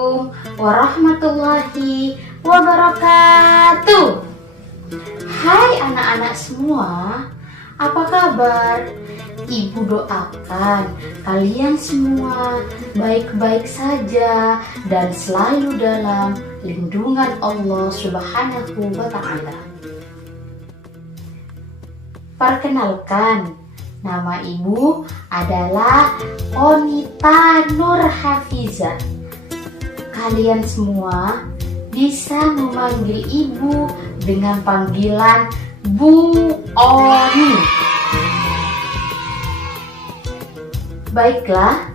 Assalamualaikum warahmatullahi wabarakatuh. Hai anak-anak semua, apa kabar? Ibu doakan kalian semua baik-baik saja dan selalu dalam lindungan Allah Subhanahu wa Ta'ala. Perkenalkan, nama ibu adalah Onita Nur Hafiza. Kalian semua bisa memanggil ibu dengan panggilan Bu Oni. Baiklah,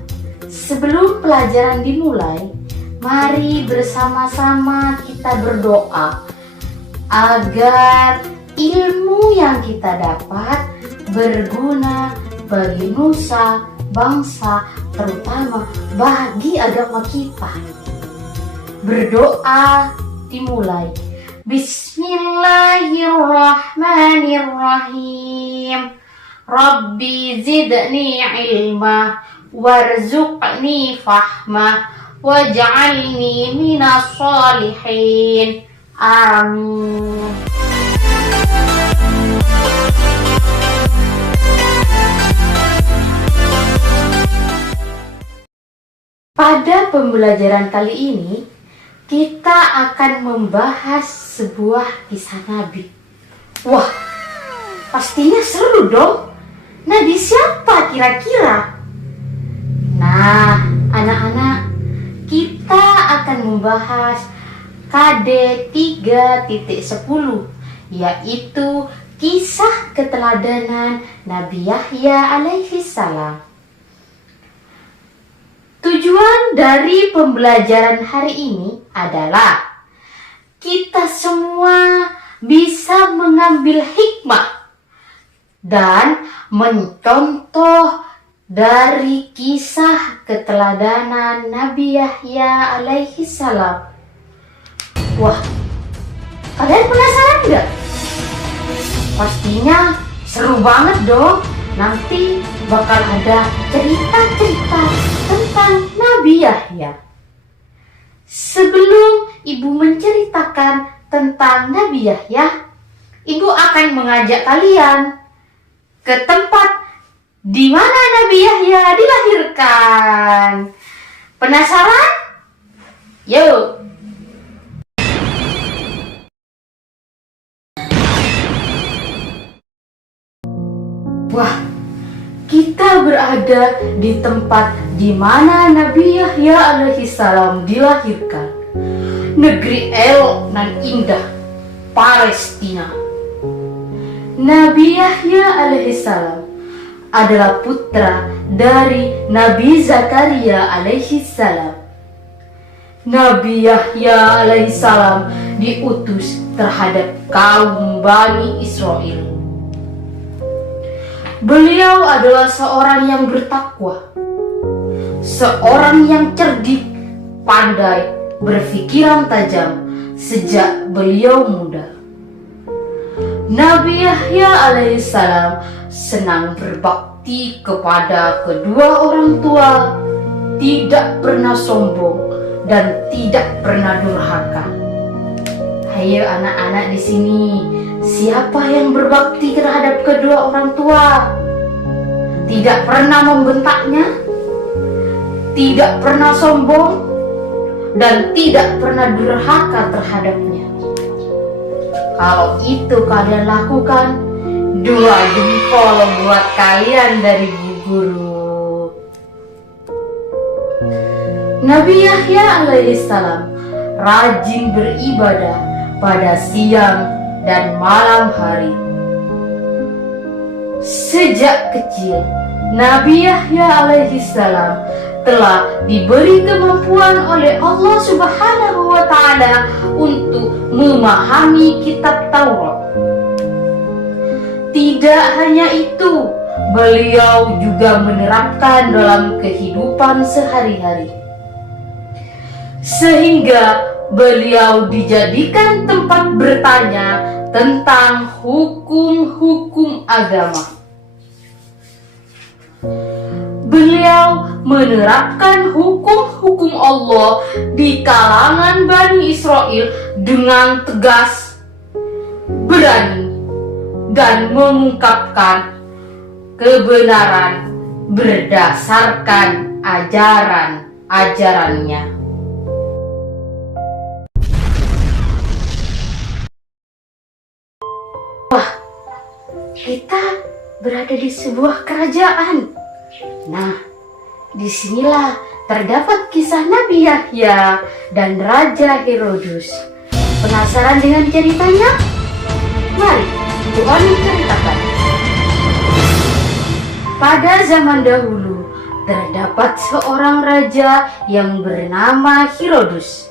sebelum pelajaran dimulai, mari bersama-sama kita berdoa agar ilmu yang kita dapat berguna bagi nusa, bangsa, terutama bagi agama kita. Berdoa dimulai. Bismillahirrahmanirrahim. Rabbi zidni ilma warzuqni fahma waj'alni minas sholihin. Amin. Pada pembelajaran kali ini, kita akan membahas sebuah kisah Nabi. Wah, pastinya seru dong. Nabi siapa kira-kira? Nah, anak-anak, kita akan membahas KD 3.10, yaitu kisah keteladanan Nabi Yahya alaihi salam. Tujuan dari pembelajaran hari ini adalah kita semua bisa mengambil hikmah dan mencontoh dari kisah keteladanan Nabi Yahya alaihi salam. Wah, kalian penasaran nggak? Pastinya seru banget dong. Nanti bakal ada cerita-cerita tentang Nabi Yahya. Sebelum ibu menceritakan tentang Nabi Yahya, ibu akan mengajak kalian ke tempat di mana Nabi Yahya dilahirkan. Penasaran? Yuk! Wah, kita berada di tempat di mana Nabi Yahya alaihi salam dilahirkan. Negeri elok nan indah, Palestina. Nabi Yahya alaihi salam adalah putra dari Nabi Zakaria alaihi salam. Nabi Yahya alaihi salam diutus terhadap kaum Bani Israel. Beliau adalah seorang yang bertakwa, seorang yang cerdik, pandai, berpikiran tajam sejak beliau muda. Nabi Yahya alaihissalam senang berbakti kepada kedua orang tua, tidak pernah sombong dan tidak pernah durhaka. Hayo anak-anak di sini, siapa yang berbakti terhadap kedua orang tua? Tidak pernah membentaknya, tidak pernah sombong, dan tidak pernah durhaka terhadapnya. Kalau itu kalian lakukan, 2 jempol buat kalian dari Bu Guru. Nabi Yahya alaihissalam rajin beribadah pada siang dan malam hari. Sejak kecil, Nabi Yahya alaihissalam telah diberi kemampuan oleh Allah Subhanahu wa Ta'ala untuk memahami kitab Taurat. Tidak hanya itu, beliau juga menerapkan dalam kehidupan sehari-hari, sehingga beliau dijadikan tempat bertanya tentang hukum-hukum agama. beliau menerapkan hukum-hukum Allah di kalangan Bani Israel dengan tegas, berani, dan mengungkapkan kebenaran berdasarkan ajaran-ajarannya. Wah, kita berada di sebuah kerajaan. Nah, disinilah terdapat kisah Nabi Yahya dan Raja Herodes. Penasaran dengan ceritanya? Mari, Bu Oni ceritakan. Pada zaman dahulu, terdapat seorang raja yang bernama Herodes.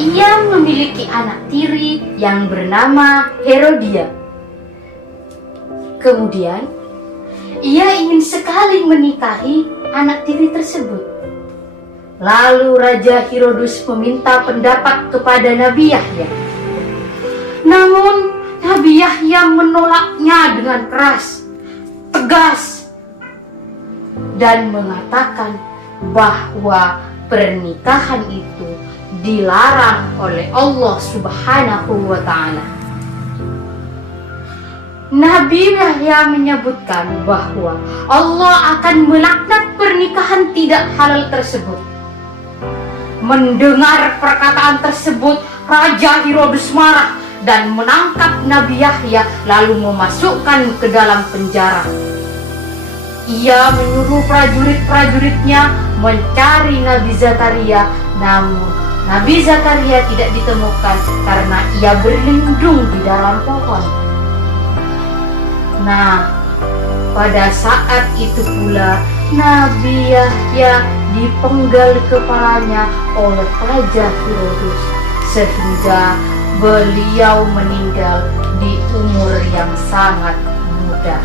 Ia memiliki anak tiri yang bernama Herodia. Kemudian, ia ingin sekali menikahi anak tiri tersebut. Lalu Raja Herodes meminta pendapat kepada Nabi Yahya. Namun, Nabi Yahya menolaknya dengan keras, tegas, dan mengatakan bahwa pernikahan itu dilarang oleh Allah Subhanahu wa Ta'ala. Nabi Yahya menyebutkan bahwa Allah akan melaknat pernikahan tidak halal tersebut. Mendengar perkataan tersebut, Raja Herodes marah dan menangkap Nabi Yahya lalu memasukkan ke dalam penjara. Ia menyuruh prajurit-prajuritnya mencari Nabi Zakaria, namun Nabi Zakaria tidak ditemukan karena ia berlindung di dalam pohon. Nah, pada saat itu pula Nabi Yahya dipenggal kepalanya oleh Raja Herodes sehingga beliau meninggal di umur yang sangat muda.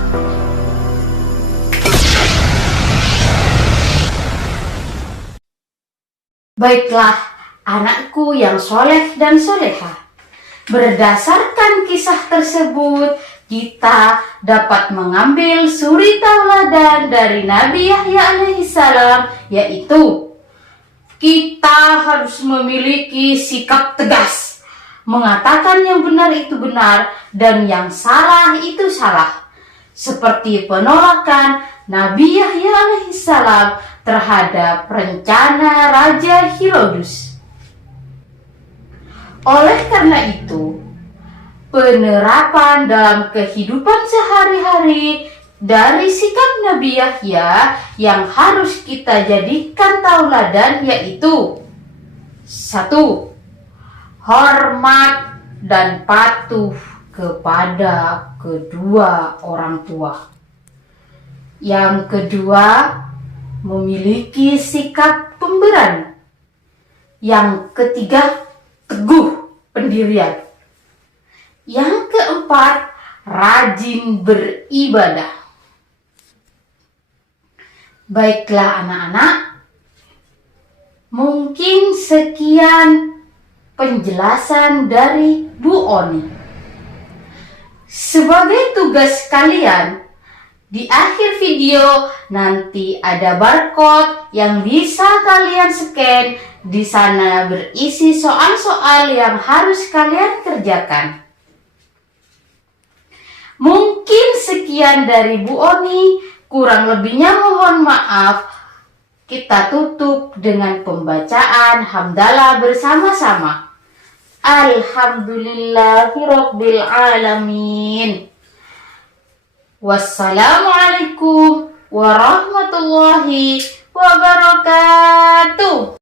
Baiklah, anakku yang soleh dan solehah, berdasarkan kisah tersebut, kita dapat mengambil suri tauladan dari Nabi Yahya alaihissalam, yaitu kita harus memiliki sikap tegas, mengatakan yang benar itu benar dan yang salah itu salah, seperti penolakan Nabi Yahya alaihissalam terhadap rencana Raja Herodes. Oleh karena itu, penerapan dalam kehidupan sehari-hari dari sikap Nabi Yahya yang harus kita jadikan tauladan yaitu 1. Hormat dan patuh kepada kedua orang tua. Yang kedua, memiliki sikap pemberani. Yang ketiga, teguh pendirian. Yang keempat, rajin beribadah. Baiklah anak-anak, mungkin sekian penjelasan dari Bu Oni. Sebagai tugas kalian, di akhir video nanti ada barcode yang bisa kalian scan. Di sana berisi soal-soal yang harus kalian kerjakan. Mungkin sekian dari Bu Oni, kurang lebihnya mohon maaf. Kita tutup dengan pembacaan hamdalah bersama-sama. Alhamdulillahirabbil alamin. Wassalamualaikum warahmatullahi wabarakatuh.